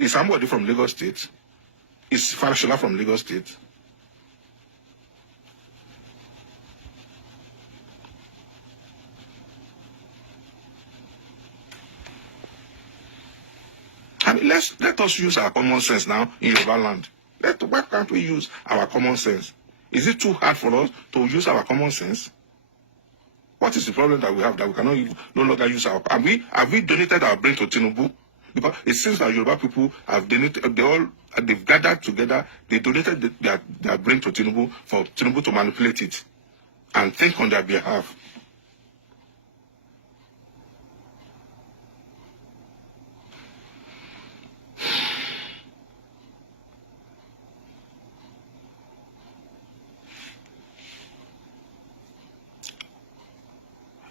Is somebody from Lagos State? Is Fashola from Lagos State? I mean, let us use our common sense now in Yoruba land. Why can't we use our common sense? Is it too hard for us to use our common sense? What is the problem that we have that we cannot no longer use our? Have we donated our brain to Tinubu? Because it seems that Yoruba people have donated. They've gathered together. They donated their brain to Tinubu for Tinubu to manipulate it and think on their behalf.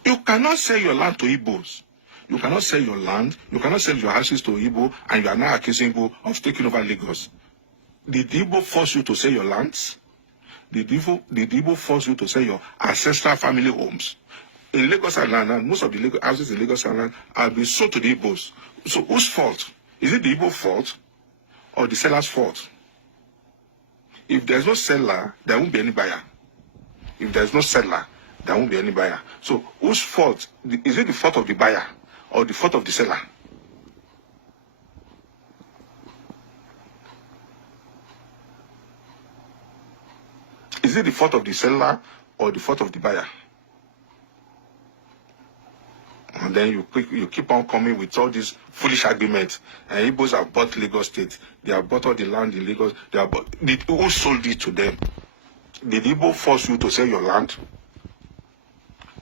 You cannot sell your land to Igbos. You cannot sell your land. You cannot sell your houses to Igbo, and you are now accusing Igbo of taking over Lagos. Did Igbo force you to sell your lands? Did Igbo force you to sell your ancestral family homes? In Lagos Island, most of the houses in Lagos Island have been sold to the Igbos. So whose fault? Is it the Igbo fault or the seller's fault? If there's no seller, there won't be any buyer. If there's no seller, there won't be any buyer. So whose fault? Is it the fault of the buyer or the fault of the seller? Is it the fault of the seller or the fault of the buyer? And then you keep on coming with all these foolish arguments. And Igbos have bought Lagos State. They have bought all the land in Lagos. Who sold it to them? Did Igbo force you to sell your land?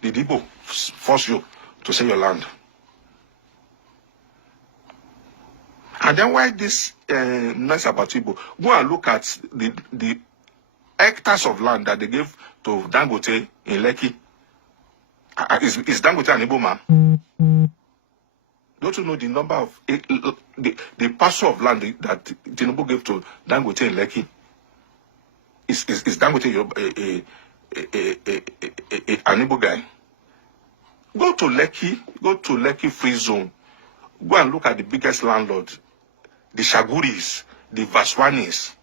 Did Igbo force you to sell your land? And then why this nice about Igbo? Go and look at the hectares of land that they gave to Dangote in Lekki. Is Dangote an Igbo man? Don't you know the number of the parcel of land that Tinubu gave to Dangote in Lekki? Is Dangote an Igbo guy? Go to Lekki Free Zone. Go and look at the biggest landlord, the Shaguris, the Vaswanis.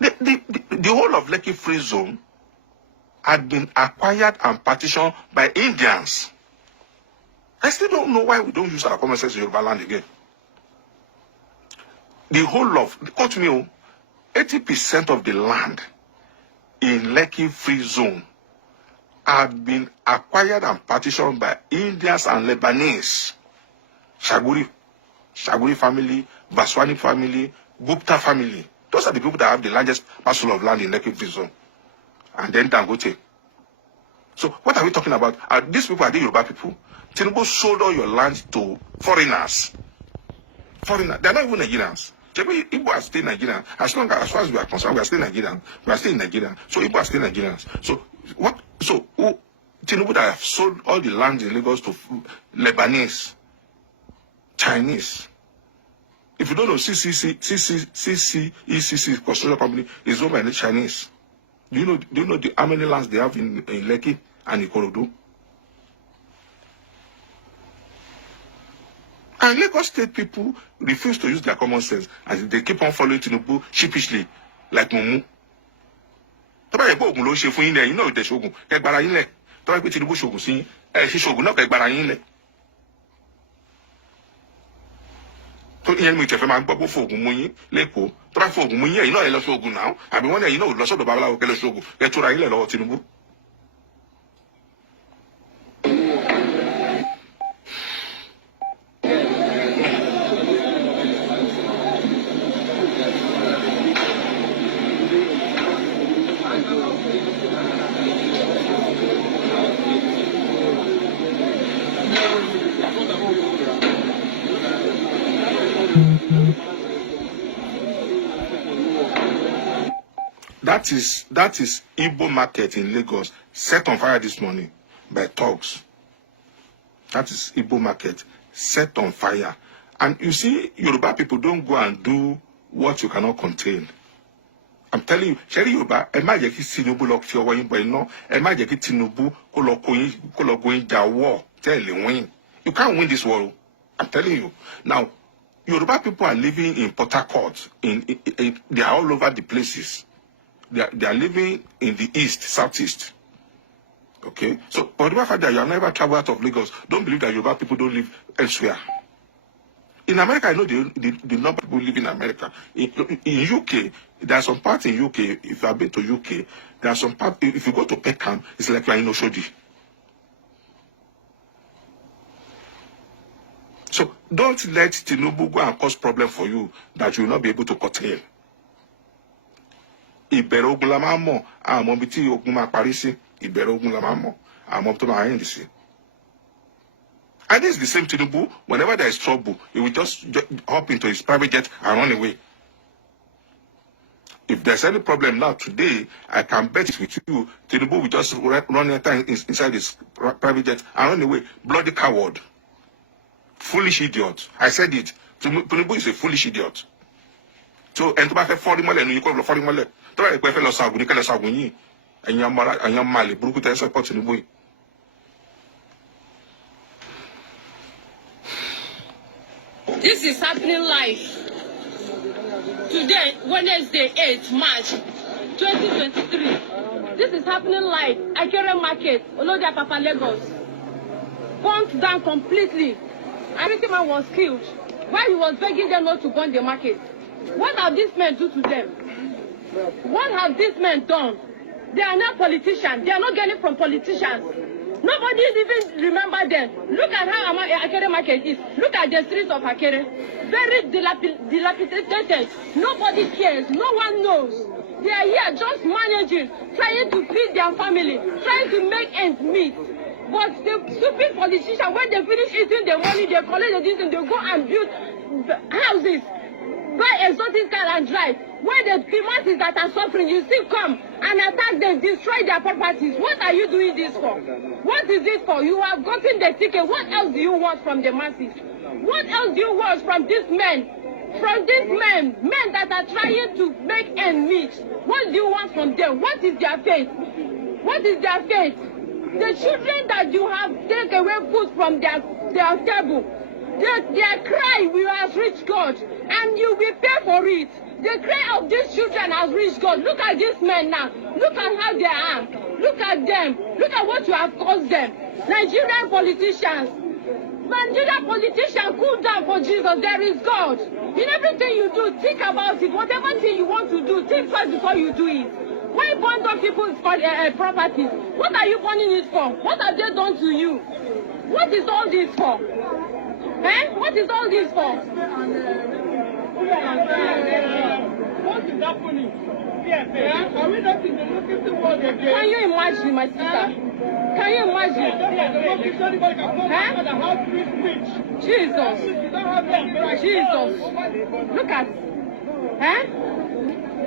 The whole of Lekki Free Zone had been acquired and partitioned by Indians. I still don't know why we don't use our common sense in Yoruba land again. The whole of, quote me, 80% of the land in Lekki Free Zone had been acquired and partitioned by Indians and Lebanese. Shaguri family, Vaswani family, Gupta family. Those are the people that have the largest parcel of land in Lekki Free Zone. And then Dangote. So what are we talking about? These people are the Yoruba people. Tinubu sold all your land to foreigners. Foreigners. They're not even Nigerians. Igbo are still Nigerians. As far as we are concerned, we are still Nigerians. We are still in Nigeria. So Igbo are still Nigerians. So what? So Tinubu that have sold all the land in Lagos to Lebanese, Chinese. If you don't know, ECC construction company is owned by the Chinese. Do you know how many lands they have in Lekki and Ikorodu? And Lagos State people refuse to use their common sense as they keep on following Tinubu sheepishly, like Mumu. Tọ́ba yẹ kó oògùn ló ṣe fún yín lẹ̀, yín náà dẹ̀ ṣoògùn kẹgbàrà yín lẹ̀. Tọ́ba yẹ pé Tinubu ṣoògùn sí ṣe ṣoògùn náà kẹgbàrà yín lẹ̀. Tó ìyẹn mi tẹ̀fẹ́ máa gbọ́ bó fòògùn mú yín lẹ́kọ̀ọ́. Tọ́ba fòògùn mú yín ẹ̀yin náà ẹ lọ ṣoògùn náà. Àbí wọ́n ní ẹ̀yin náà ò lọ sọ́dọ̀ babaláwo kẹ́ lọ ṣoògùn kẹ́ tóra yín lẹ̀ lọ́wọ́ Tinubu. That is Igbo market in Lagos set on fire this morning by thugs. That is Igbo market set on fire. And you see, Yoruba people don't go and do what you cannot contain. I'm telling you, Sherry Yoruba, ẹ má jẹ́ kí Tinubu lọ fi ọwọ́ yín bọ iná, ẹ má jẹ́ kí Tinubu kó lọ go in jà war, tell you win. You can't win this war. I'm telling you. Now, Yoruba people are living in Port Harcourt. They are all over the places. They are living in the east, southeast. Okay? So, but the fact that you have never traveled out of Lagos, don't believe that Yoruba people don't live elsewhere. In America, I know the number of people live in America. In UK, there are some parts in UK, if you have been to UK, there are some parts, if you go to Peckham, it's like you are in Oshodi. So don't let Tinubu go and cause problem for you that you will not be able to curtail. Ìbẹ̀rẹ̀ ogun la máa mọ̀, àmọ́ ibi tí ogun máa parí sí, ìbẹ̀rẹ̀ ogun la máa mọ̀, àmọ́ tó máa end sí. And this is the same Tinubu, whenever there is trouble, he will just hop into his private jet and run away. If there's any problem now today, I can bet it with you, Tinubu will just run inside his private jet and run away. Bloody coward. Foolish idiot. I said it. Tinubu is a foolish idiot. So, and to buy a 40 million, you call 40 million. To buy a fellow Sagu, you can Sagu, and your Mali, Brukuta support Tinubu. This is happening live. Today, Wednesday, 8th March 2023. This is happening live. Akere Market, Olodia Papa Lagos. Burnt down completely. Everything man was killed. While he was begging them not to burn the market. What have these men do to them? What have these men done? They are not politicians. They are not getting from politicians. Nobody even remember them. Look at how Akere Market is. Look at the streets of Akere. Very dilapidated. Nobody cares. No one knows. They are here just managing, trying to feed their family, trying to make ends meet. But the stupid politicians, when they finish eating the money, they collect the distance, they go and build houses, buy exotic car and drive. When the masses that are suffering, you still come and attack them, destroy their properties. What are you doing this for? What is this for? You have gotten the ticket. What else do you want from the masses? What else do you want from these men? From these men that are trying to make ends meet. What do you want from them? What is their fate? What is their fate? The children that you have taken away food from their table, their cry will have reached God, and you will pay for it. The cry of these children has reached God. Look at these men now. Look at how they are. Look at them. Look at what you have caused them. Nigerian politicians, cool down for Jesus. There is God. In everything you do, think about it. Whatever thing you want to do, think first before you do it. Why you burn down people's properties? What are you burning it for? What have they done to you? What is all this for? Eh? What is all this for? What is happening? Are we not in the looking world again? Can you imagine, my sister? Can you imagine? Jesus. Jesus. Look at.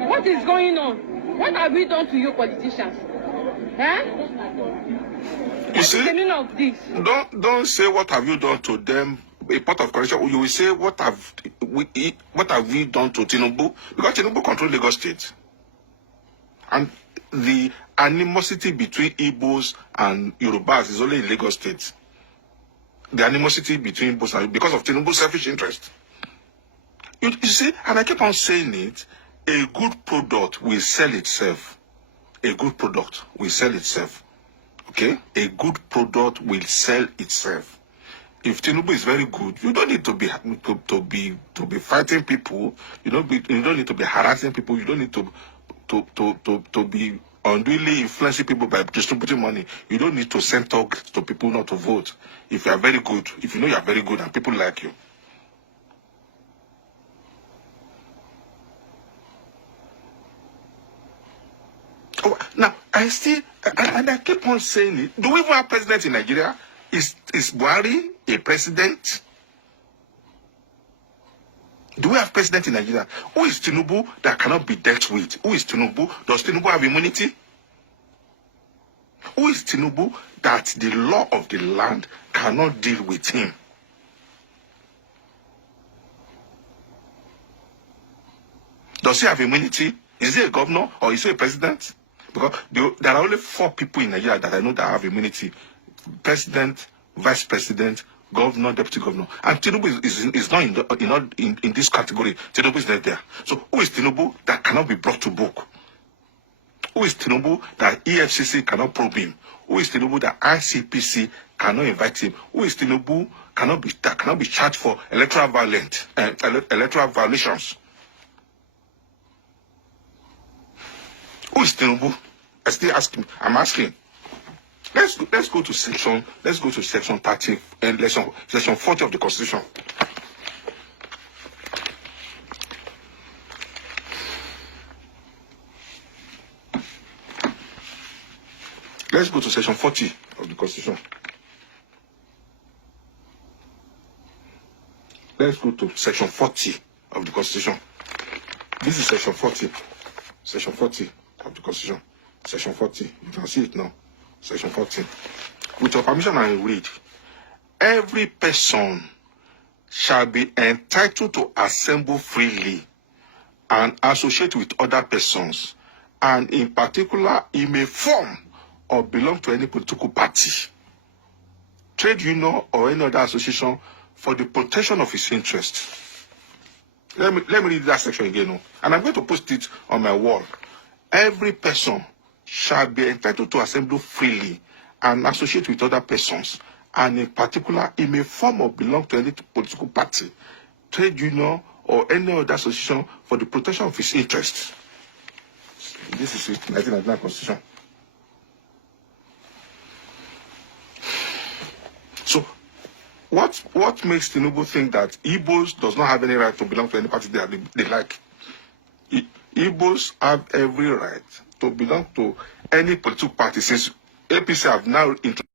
What is going on? What have we done to you politicians? You see, the meaning of this? Don't say what have you done to them. A part of correction, you will say what have we done to Tinubu, because Tinubu controls Lagos State, and the animosity between Igbos and Yorubas is only in Lagos State. The animosity between Igbos and because of Tinubu's selfish interest. You see, and I keep on saying it. A good product will sell itself. A good product will sell itself. Okay? A good product will sell itself. If Tinubu is very good, you don't need to be fighting people. You don't need to be harassing people. You don't need to be unduly influencing people by distributing money. You don't need to send talk to people not to vote. If you are very good, if you know you are very good and people like you. Oh, now, I keep on saying it. Do we even have president in Nigeria? Is Buhari a president? Do we have president in Nigeria? Who is Tinubu that cannot be dealt with? Who is Tinubu? Does Tinubu have immunity? Who is Tinubu that the law of the land cannot deal with him? Does he have immunity? Is he a governor or is he a president? Because there are only 4 people in Nigeria that I know that have immunity. President, vice president, governor, deputy governor. And Tinubu is not in this category. Tinubu is not there. So who is Tinubu that cannot be brought to book? Who is Tinubu that EFCC cannot probe him? Who is Tinubu that ICPC cannot invite him? Who is Tinubu that cannot be charged for electoral violations? Who is Tinubu? I still ask him. I'm asking. Let's go to section 30 and section 40 of the Constitution. Let's go to section 40 of the Constitution. Let's go to section 40 of the Constitution. This is section 40. Section 40 of the Constitution. Section 40. You can see it now. Section 40. With your permission, I will read. Every person shall be entitled to assemble freely and associate with other persons, and in particular, he may form or belong to any political party, trade union, or any other association for the protection of his interests. Let me read that section again, and I'm going to post it on my wall. Every person shall be entitled to assemble freely and associate with other persons, and in particular, he may form or belong to any political party, trade union, or any other association for the protection of his interests. This is it, 1999 Constitution. So, what makes Tinubu think that Igbos does not have any right to belong to any party that they like? Igbos have every right to belong to any political party, since APC have now introduced